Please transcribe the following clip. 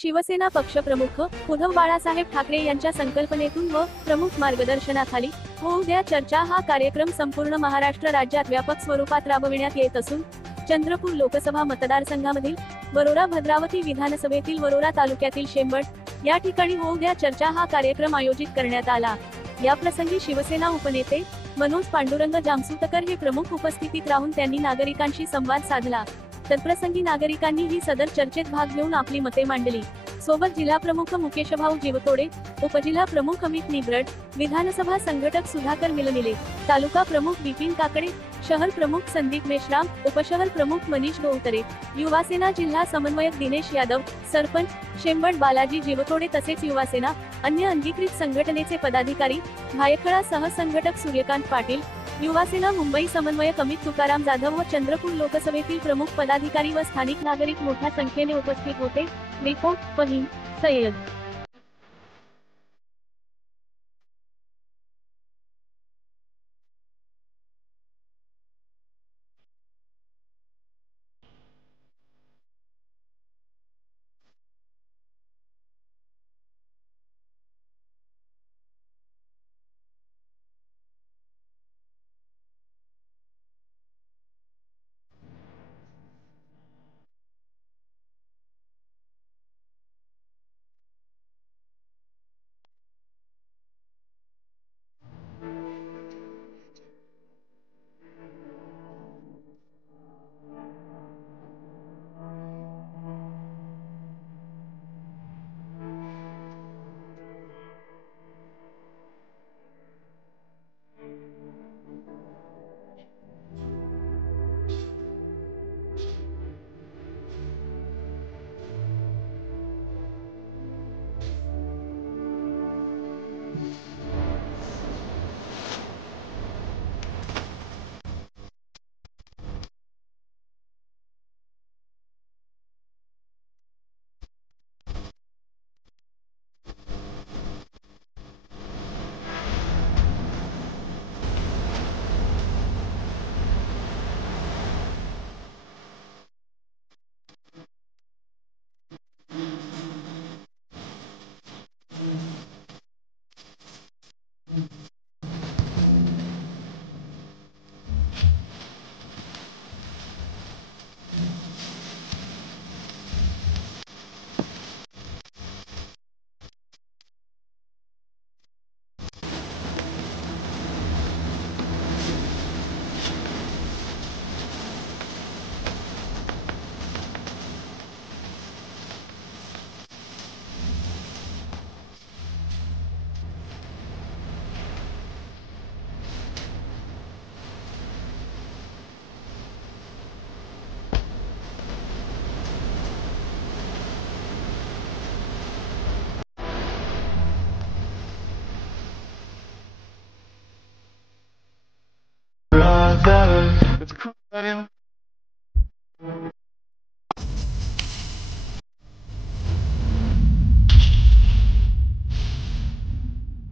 शिवसेना पक्षप्रमुख उद्धव बाळासाहेब ठाकरे यांच्या संकल्पनेतून व प्रमुख मार्गदर्शनाखाली होऊ द्या चर्चा हा कार्यक्रम संपूर्ण महाराष्ट्र राज्यात व्यापक स्वरूपात राबविण्यात येत असून चंद्रपूर लोकसभा मतदारसंघामधील वरोरा भद्रावती विधानसभेतील वरोरा तालुक्यातील शेंबड या ठिकाणी होऊ द्या चर्चा हा कार्यक्रम आयोजित करण्यात आला। या प्रसंगी शिवसेना उपनेते मनोज पांडुरंग जामसुतकर हे प्रमुख उपस्थितीत राहून त्यांनी नागरिकांशी संवाद साधला। तत्प्रसंगी नागरिकांनी ही सदर चर्चेत भाग घेऊन आपली मते मांडली। सोबत जिल्हा प्रमुख मुकेशभाऊ जीवतोडे, उपजिल्हा प्रमुख अमित निब्रड, विधानसभा संघटक सुधाकर मिलमिले, तालुका प्रमुख बिपिन काकडे, शहर प्रमुख संदीप मेश्राम, उपशहर प्रमुख मनीष गौतरे, युवासेना जिल्हा समन्वयक दिनेश यादव, सरपंच शेंबड बालाजी जीवतोडे तसेच युवासेना अन्य अंगीकृत संघटनेचे पदाधिकारी, भायखळा सहसंघटक सूर्यकांत पाटील, युवासेना मुंबई समन्वयक अमित तुकाराम जाधव व चंद्रपूर लोकसभेतील प्रमुख पदाधिकारी व स्थानिक नागरिक मोठ्या संख्येने उपस्थित होते। Report Fahim Sayyed. It's cool.